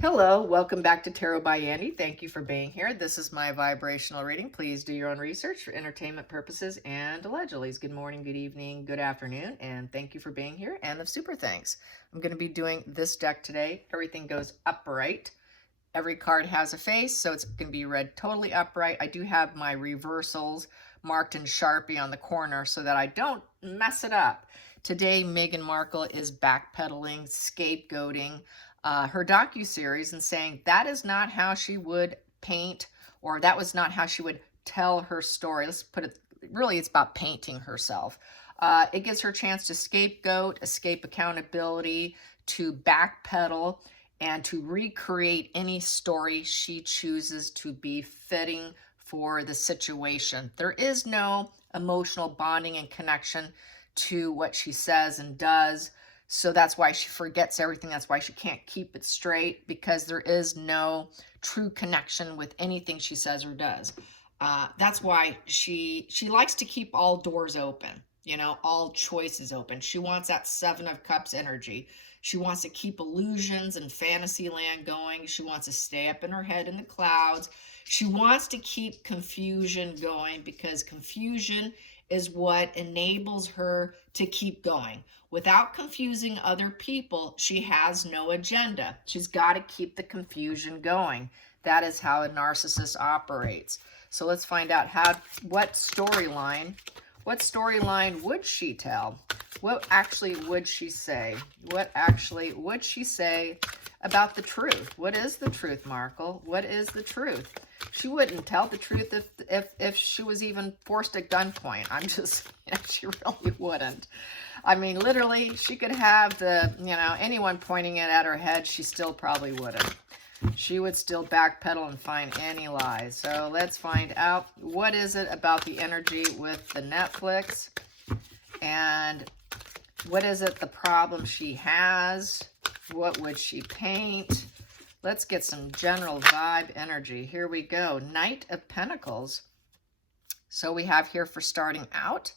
Hello, welcome back to Tarot by Andy. Thank you for being here. This is my vibrational reading. Please do your own research for entertainment purposes and allegedly. Good morning, good evening, good afternoon, and thank you for being here. And of super thanks. I'm going to be doing this deck today. Everything goes upright. Every card has a face, so it's going to be read totally upright. I do have my reversals marked in Sharpie on the corner so that I don't mess it up. Today, Meghan Markle is backpedaling, scapegoating her docu-series and saying that is not how she would paint, or that was not how she would tell her story. Let's put it, really it's about painting herself. It gives her a chance to scapegoat, escape accountability, to backpedal, and to recreate any story she chooses to be fitting for the situation. There is no emotional bonding and connection to what she says and does. So that's why she forgets everything. That's why she can't keep it straight, because there is no true connection with anything she says or does. That's why she likes to keep all doors open, all choices open. She wants that Seven of Cups energy. She wants to keep illusions and fantasy land going. She wants to stay up in her head in the clouds. She wants to keep confusion going, because confusion is what enables her to keep going. Without confusing other people, she has no agenda. She's got to keep the confusion going. That is how a narcissist operates. So let's find out what storyline would she tell? What actually would she say? What actually would she say about the truth? What is the truth, Markle? What is the truth? She wouldn't tell the truth if she was even forced at gunpoint. I'm just, she really wouldn't. I mean, literally, she could have anyone pointing it at her head. She still probably wouldn't. She would still backpedal and find any lies. So let's find out, what is it about the energy with the Netflix? And what is it, the problem she has? What would she paint? Let's get some general vibe energy. Here we go. Knight of Pentacles. So we have here, for starting out,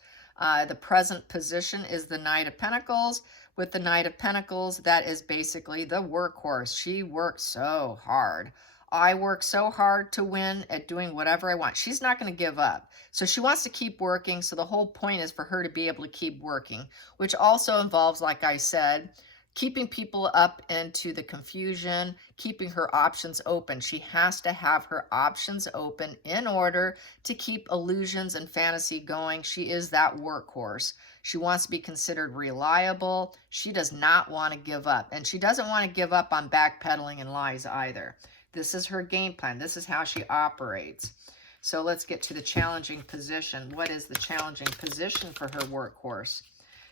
the present position is the Knight of Pentacles. With the Knight of Pentacles, that is basically the workhorse. She works so hard. I work so hard to win at doing whatever I want. She's not going to give up. So she wants to keep working. So the whole point is for her to be able to keep working, which also involves, like I said, keeping people up into the confusion, keeping her options open. She has to have her options open in order to keep illusions and fantasy going. She is that workhorse. She wants to be considered reliable. She does not want to give up. And she doesn't want to give up on backpedaling and lies either. This is her game plan. This is how she operates. So let's get to the challenging position. What is the challenging position for her workhorse?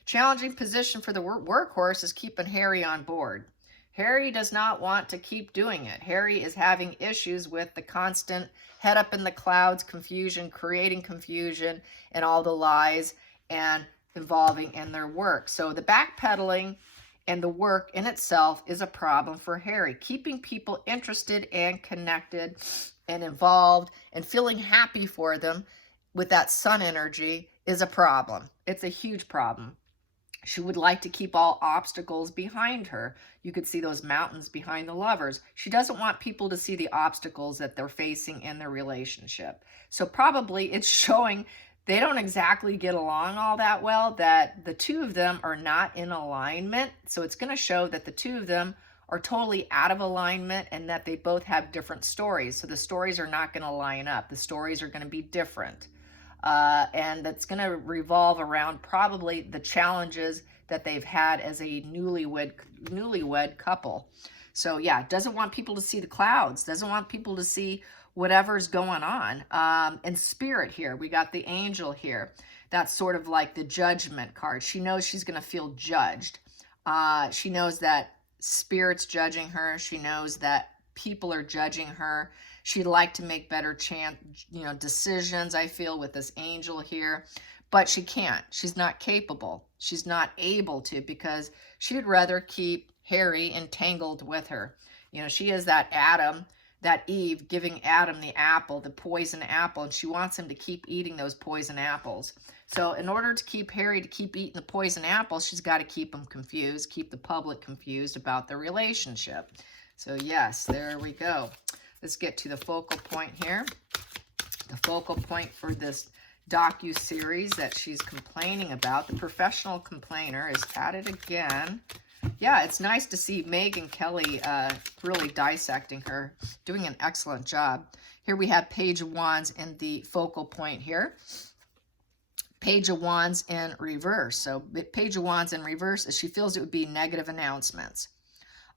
Challenging position for the workhorse is keeping Harry on board. Harry does not want to keep doing it. Harry is having issues with the constant head up in the clouds confusion, creating confusion and all the lies and involving in their work. So the backpedaling and the work in itself is a problem for Harry. Keeping people interested and connected and involved and feeling happy for them with that sun energy is a problem. It's a huge problem. She would like to keep all obstacles behind her. You could see those mountains behind the lovers. She doesn't want people to see the obstacles that they're facing in their relationship. So probably it's showing they don't exactly get along all that well, that the two of them are not in alignment. So it's going to show that the two of them are totally out of alignment and that they both have different stories. So the stories are not going to line up. The stories are going to be different. And that's going to revolve around probably the challenges that they've had as a newlywed couple. So yeah, doesn't want people to see the clouds, doesn't want people to see whatever's going on. And spirit here, we got the angel here. That's sort of like the judgment card. She knows she's going to feel judged. She knows that spirit's judging her. She knows that people are judging her. She'd like to make better decisions, I feel, with this angel here, but she can't. She's not capable. She's not able to, because she'd rather keep Harry entangled with her. She is that Adam, that Eve giving Adam the apple, the poison apple, and she wants him to keep eating those poison apples. So in order to keep Harry to keep eating the poison apples, she's got to keep him confused, keep the public confused about their relationship. So yes, there we go. Let's get to the focal point here. The focal point for this docu-series that she's complaining about. The professional complainer is at it again. Yeah, it's nice to see Meghan Kelly really dissecting her, doing an excellent job. Here we have Page of Wands in the focal point here. Page of Wands in reverse. So Page of Wands in reverse is she feels it would be negative announcements.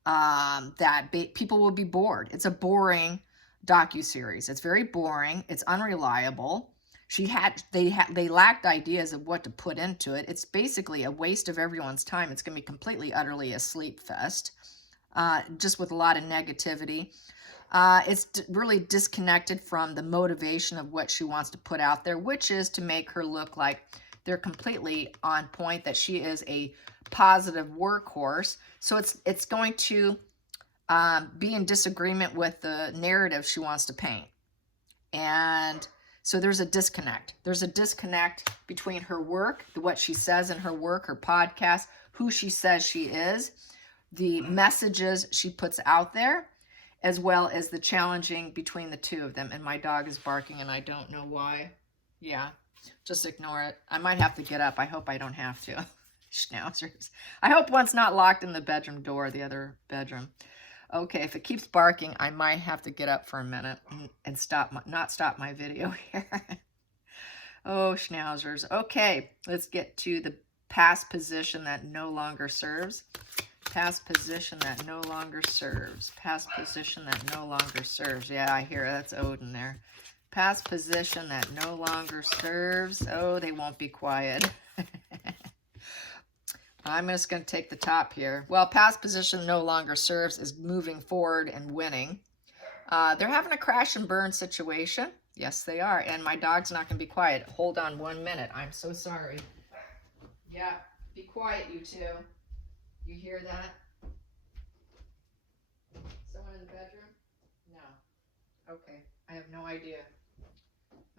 That people will be bored. It's a boring docu-series. It's very boring. It's unreliable. They lacked ideas of what to put into it. It's basically a waste of everyone's time. It's going to be completely, utterly a sleep fest, just with a lot of negativity. It's really disconnected from the motivation of what she wants to put out there, which is to make her look like they're completely on point, that she is a positive workhorse. So it's going to be in disagreement with the narrative she wants to paint. And so there's a disconnect. There's a disconnect between her work, what she says in her work, her podcast, who she says she is, the messages she puts out there, as well as the challenging between the two of them. And my dog is barking and I don't know why. Yeah, just ignore it. I might have to get up. I hope I don't have to. Schnauzers. I hope one's not locked in the bedroom door, the other bedroom. Okay, if it keeps barking, I might have to get up for a minute and not stop my video here. Oh, schnauzers. Okay, let's get to the past position that no longer serves. Past position that no longer serves. Past position that no longer serves. Yeah, I hear it. That's Odin there. Past position that no longer serves. Oh, they won't be quiet. I'm just going to take the top here. Well, past position no longer serves is moving forward and winning. They're having a crash and burn situation. Yes, they are. And my dog's not going to be quiet. Hold on 1 minute. I'm so sorry. Yeah, be quiet, you two. You hear that? Someone in the bedroom? No. Okay, I have no idea.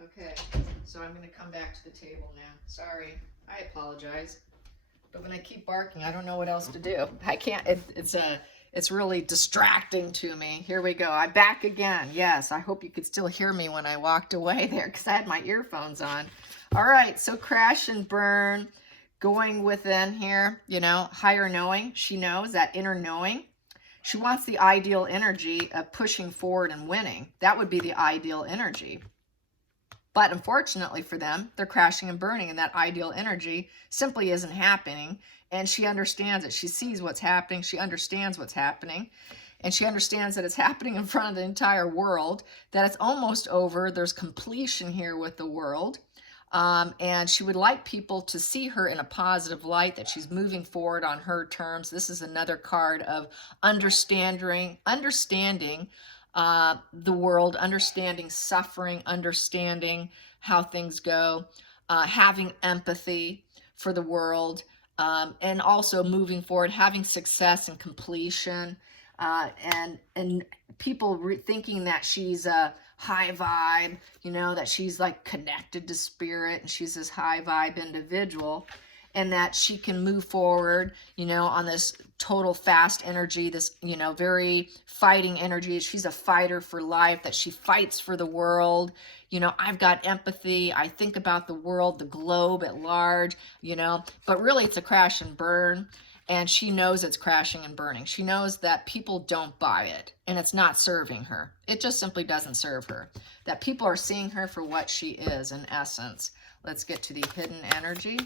Okay, so I'm going to come back to the table now. Sorry, I apologize. But when I keep barking, I don't know what else to do. I can't, it's really distracting to me. Here we go. I'm back again. Yes, I hope you could still hear me when I walked away there because I had my earphones on. All right, so crash and burn, going within here, you know, higher knowing. She knows that inner knowing. She wants the ideal energy of pushing forward and winning. That would be the ideal energy. But unfortunately for them, they're crashing and burning, and that ideal energy simply isn't happening. And she understands it. She sees what's happening. She understands what's happening. And she understands that it's happening in front of the entire world, that it's almost over. There's completion here with the world. And she would like people to see her in a positive light, that she's moving forward on her terms. This is another card of understanding the world, understanding suffering, understanding how things go, having empathy for the world, and also moving forward, having success and completion, and people thinking that she's a high vibe, you know, that she's like connected to spirit and she's this high vibe individual, and that she can move forward, you know, on this total fast energy, this, you know, very fighting energy. She's a fighter for life, that she fights for the world. You know, I've got empathy. I think about the world, the globe at large, you know, but really it's a crash and burn. And she knows it's crashing and burning. She knows that people don't buy it and it's not serving her. It just simply doesn't serve her. That people are seeing her for what she is in essence. Let's get to the hidden energy.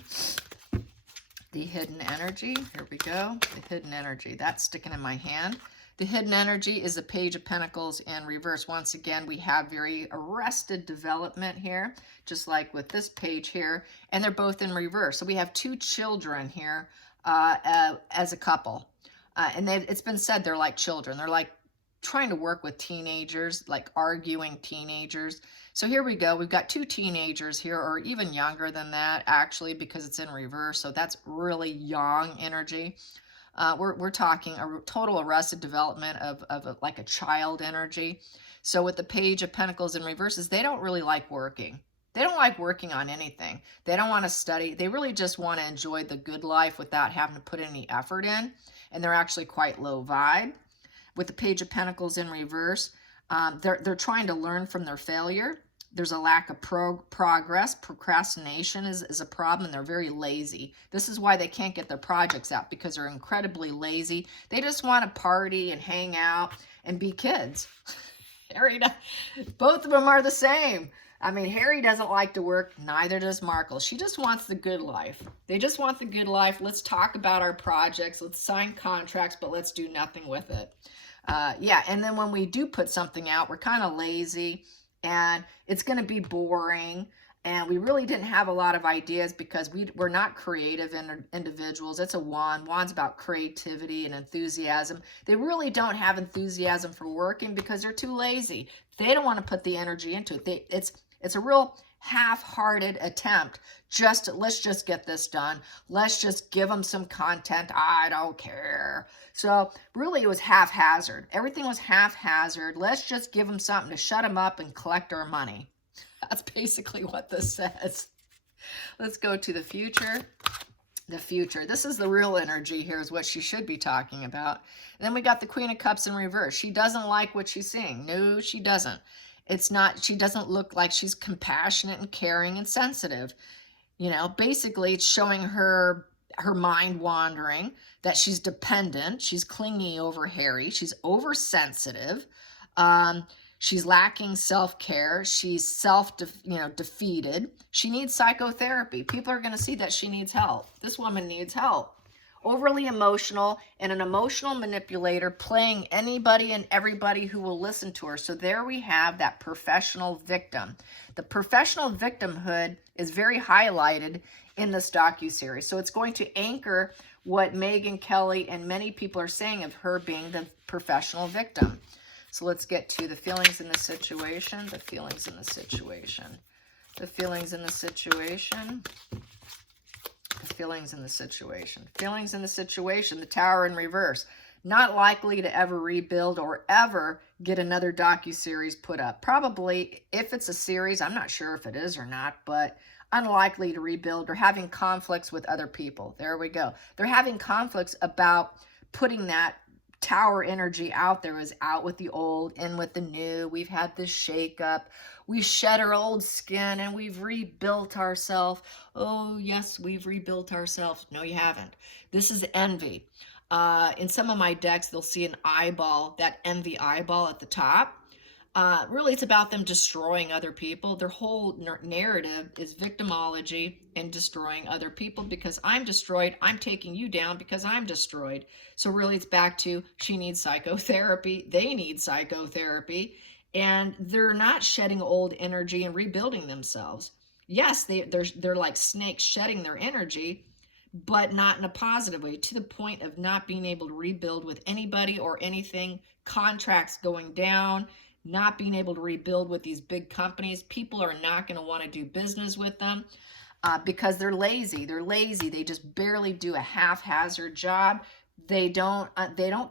The hidden energy, here we go. The hidden energy, that's sticking in my hand. The hidden energy is the Page of Pentacles in reverse. Once again, we have very arrested development here, just like with this page here, and they're both in reverse. So we have two children here as a couple. And it's been said they're like children. They're like trying to work with teenagers, like arguing teenagers. So here we go. We've got two teenagers here, or even younger than that, actually, because it's in reverse. So that's really young energy. We're talking a total arrested development of like a child energy. So with the Page of Pentacles in reverses, they don't really like working. They don't like working on anything. They don't want to study. They really just want to enjoy the good life without having to put any effort in. And they're actually quite low vibe. with the Page of Pentacles in reverse. They're trying to learn from their failure. There's a lack of progress. Procrastination is a problem, and they're very lazy. This is why they can't get their projects out, because they're incredibly lazy. They just want to party and hang out and be kids. Harry, both of them are the same. I mean, Harry doesn't like to work, neither does Markle. She just wants the good life. They just want the good life. Let's talk about our projects. Let's sign contracts, but let's do nothing with it. Yeah, and then when we do put something out, we're kind of lazy, and it's going to be boring, and we really didn't have a lot of ideas because we're not creative individuals. It's a wand. Wand's about creativity and enthusiasm. They really don't have enthusiasm for working because they're too lazy. They don't want to put the energy into it. It's a real half-hearted attempt. Let's just get this done. Let's just give them some content. I don't care. So really it was haphazard. Everything was haphazard. Let's just give them something to shut them up and collect our money. That's basically what this says. Let's go to the future. The future. This is the real energy here, is what she should be talking about. And then we got the Queen of Cups in reverse. She doesn't like what she's seeing. No, she doesn't. It's not, she doesn't look like she's compassionate and caring and sensitive. You know, basically it's showing her mind wandering, that she's dependent, she's clingy over Harry, she's oversensitive, she's lacking self-care, she's defeated. She needs psychotherapy. People are going to see that she needs help. This woman needs help. Overly emotional and an emotional manipulator, playing anybody and everybody who will listen to her. So there we have that professional victim. The professional victimhood is very highlighted in this docu-series. So it's going to anchor what Meghan Kelly and many people are saying of her being the professional victim. So let's get to the feelings in the situation, the feelings in the situation, the feelings in the situation. The feelings in the situation. Feelings in the situation. The Tower in reverse. Not likely to ever rebuild or ever get another docu-series put up. Probably, if it's a series, I'm not sure if it is or not, but unlikely to rebuild, or having conflicts with other people. There we go. They're having conflicts about putting that Tower energy out there. Is out with the old, in with the new. We've had this shake-up. We shed our old skin and we've rebuilt ourselves. Oh, yes, we've rebuilt ourselves. No, you haven't. This is envy. In some of my decks, they'll see an eyeball, that envy eyeball at the top. Really, it's about them destroying other people. Their whole narrative is victimology and destroying other people. Because I'm destroyed, I'm taking you down because I'm destroyed. So really, it's back to she needs psychotherapy. They need psychotherapy. And they're not shedding old energy and rebuilding themselves. Yes, they're like snakes shedding their energy, but not in a positive way, to the point of not being able to rebuild with anybody or anything. Contracts going down, not being able to rebuild with these big companies. People are not going to want to do business with them because they're lazy. They're lazy. They just barely do a haphazard job. They don't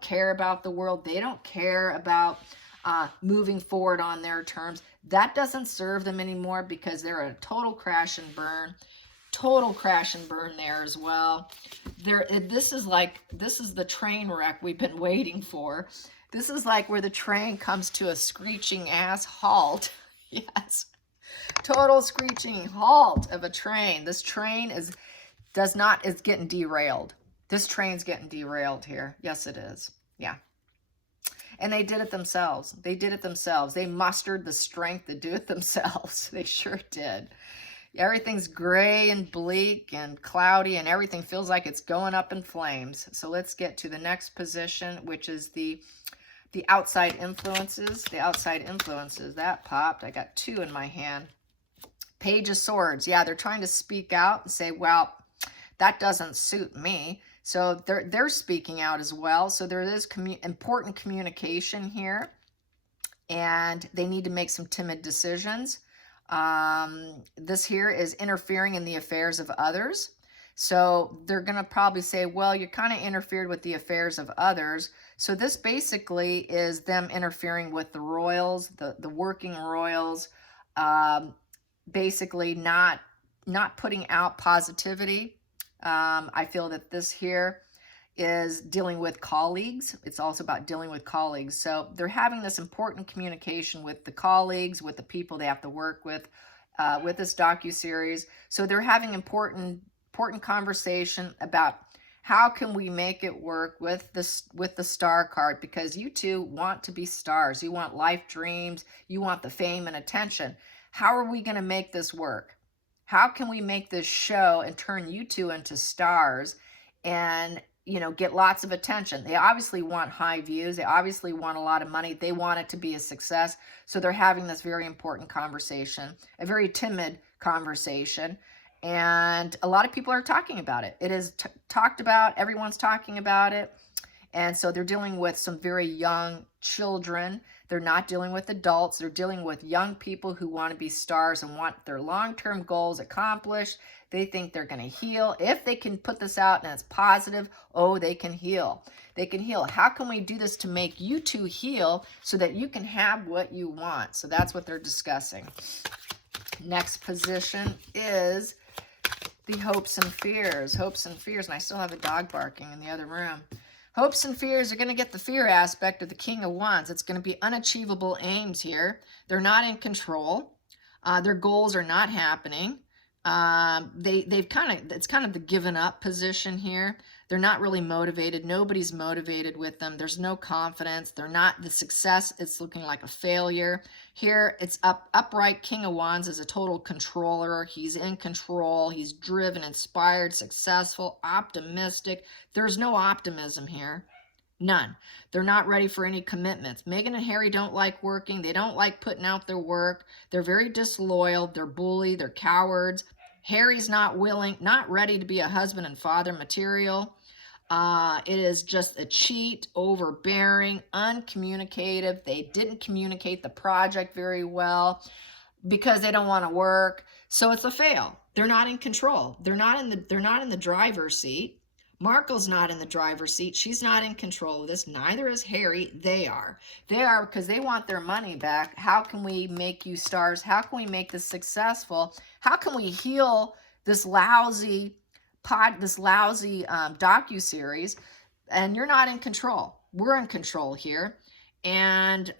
care about the world. They don't care about moving forward on their terms. That doesn't serve them anymore, because they're a total crash and burn. Total crash and burn there as well. This is the train wreck we've been waiting for. This is like where the train comes to a screeching ass halt. Yes. Total screeching halt of a train. This train is getting derailed. This train's getting derailed here. Yes, it is. Yeah. And they did it themselves. They did it themselves. They mustered the strength to do it themselves. They sure did. Everything's gray and bleak and cloudy, and everything feels like it's going up in flames. So let's get to the next position, which is the outside influences. The outside influences. That popped. I got two in my hand. Page of Swords. Yeah, they're trying to speak out and say, well, that doesn't suit me. So they're speaking out as well. So there is important communication here, and they need to make some timid decisions. This here is interfering in the affairs of others. So they're going to probably say, well, you kind of interfered with the affairs of others. So this basically is them interfering with the royals, the working royals, basically not putting out positivity. I feel that this here is dealing with colleagues. It's also about dealing with colleagues. So they're having this important communication with the colleagues, with the people they have to work with this docu-series. So they're having important conversation about how can we make it work with the star card, because you two want to be stars. You want life dreams. You want the fame and attention. How are we going to make this work? How can we make this show and turn you two into stars and, you know, get lots of attention? They obviously want high views. They obviously want a lot of money. They want it to be a success. So they're having this very important conversation, a very timid conversation. And a lot of people are talking about it. It is talked about. Everyone's talking about it. And so they're dealing with some very young children. They're not dealing with adults. They're dealing with young people who want to be stars and want their long-term goals accomplished. They think they're going to heal. If they can put this out and it's positive, oh, they can heal. They can heal. How can we do this to make you two heal so that you can have what you want? So that's what they're discussing. Next position is the hopes and fears. Hopes and fears. And I still have a dog barking in the other room. Hopes and fears are going to get the fear aspect of the King of Wands. It's going to be unachievable aims here. They're not in control. Their goals are not happening. It's kind of the given up position here. They're not really motivated. Nobody's motivated with them. There's no confidence. They're not the success. It's looking like a failure. Here, it's upright. King of Wands is a total controller. He's in control. He's driven, inspired, successful, optimistic. There's no optimism here. None. They're not ready for any commitments. Meghan and Harry don't like working. They don't like putting out their work. They're very disloyal. They're bully. They're cowards. Harry's not ready to be a husband and father material. It is just a cheat, overbearing, uncommunicative. They didn't communicate the project very well because they don't want to work. So it's a fail. They're not in control. They're not in the driver's seat. Markle's not in the driver's seat. She's not in control of this. Neither is Harry. They are. They are because they want their money back. How can we make you stars? How can we make this successful? How can we heal this lousy docu-series? And you're not in control. We're in control here. And,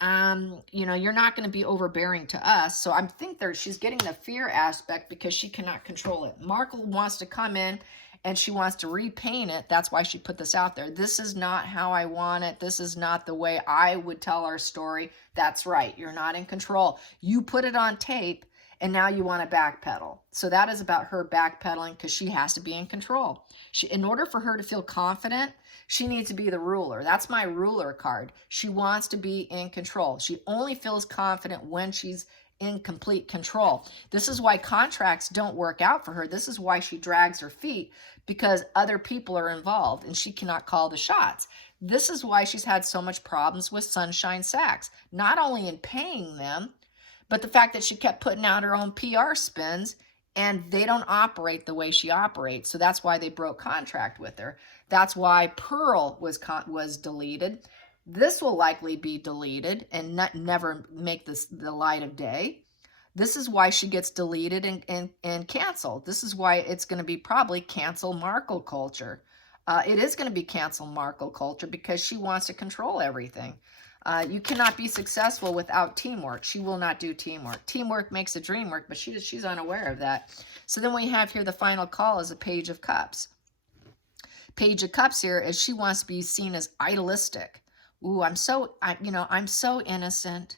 you know, you're not going to be overbearing to us. So I think she's getting the fear aspect because she cannot control it. Markle wants to come in and she wants to repaint it. That's why she put this out there. This is not how I want it. This is not the way I would tell our story. That's right. You're not in control. You put it on tape and now you want to backpedal. So that is about her backpedaling because she has to be in control. In order for her to feel confident, she needs to be the ruler. That's my ruler card. She wants to be in control. She only feels confident when she's in complete control. This is why contracts don't work out for her. This is why she drags her feet, because other people are involved and she cannot call the shots. This is why she's had so much problems with Sunshine Sachs, not only in paying them, but the fact that she kept putting out her own PR spins and they don't operate the way she operates. So that's why they broke contract with her. That's why Pearl was deleted. This will likely be deleted and never make the light of day. This is why she gets deleted and canceled. This is why it's going to be probably cancel Markle culture. It is going to be cancel Markle culture because she wants to control everything. You cannot be successful without teamwork. She will not do teamwork. Teamwork makes the dream work, but she's unaware of that. So then we have here the final call is a Page of Cups. Page of Cups here is she wants to be seen as idealistic. Ooh, I'm so innocent.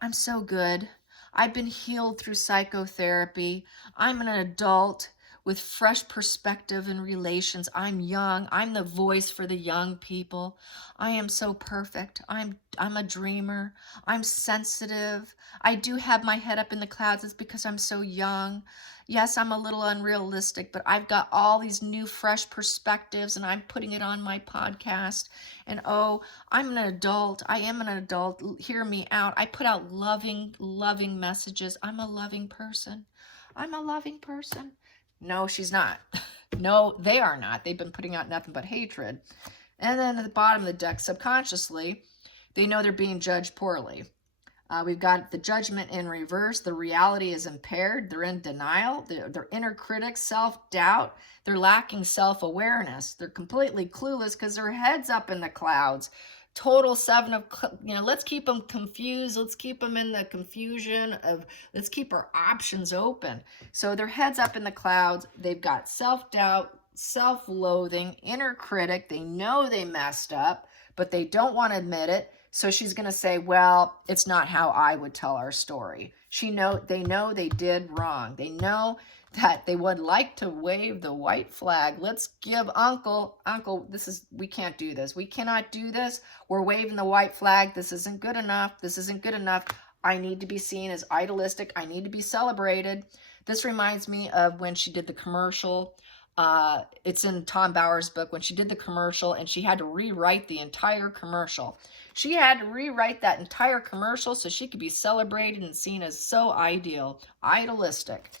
I'm so good. I've been healed through psychotherapy. I'm an adult with fresh perspective in relations. I'm young. I'm the voice for the young people. I am so perfect. I'm a dreamer. I'm sensitive. I do have my head up in the clouds. It's because I'm so young. Yes, I'm a little unrealistic, but I've got all these new fresh perspectives and I'm putting it on my podcast. And oh, I'm an adult. I am an adult. Hear me out. I put out loving messages. I'm a loving person. I'm a loving person. No, she's not. No, they are not. They've been putting out nothing but hatred. And then at the bottom of the deck, subconsciously, they know they're being judged poorly. We've got the judgment in reverse. The reality is impaired. They're in denial. They're inner critics, self-doubt. They're lacking self-awareness. They're completely clueless because their head's up in the clouds. Total 7 of, let's keep them confused. Let's keep them in the confusion of, let's keep our options open. So their head's up in the clouds. They've got self-doubt, self-loathing, inner critic. They know they messed up, but they don't want to admit it. So she's going to say, well, it's not how I would tell our story. They know they did wrong. They know that they would like to wave the white flag. Let's give Uncle, we can't do this. We cannot do this. We're waving the white flag. This isn't good enough. This isn't good enough. I need to be seen as idealistic. I need to be celebrated. This reminds me of when she did the commercial. It's in Tom Bauer's book, when she did the commercial and she had to rewrite the entire commercial. She had to rewrite that entire commercial so she could be celebrated and seen as so idealistic.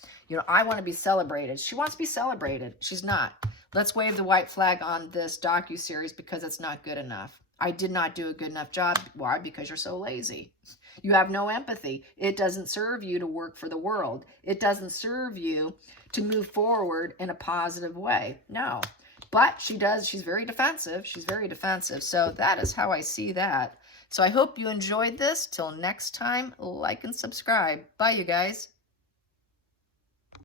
I want to be celebrated. She wants to be celebrated. She's not. Let's wave the white flag on this docu-series because it's not good enough. I did not do a good enough job. Why? Because you're so lazy. You have no empathy. It doesn't serve you to work for the world. It doesn't serve you to move forward in a positive way. No. But she does. She's very defensive. She's very defensive. So that is how I see that. So I hope you enjoyed this. Till next time, like and subscribe. Bye, you guys.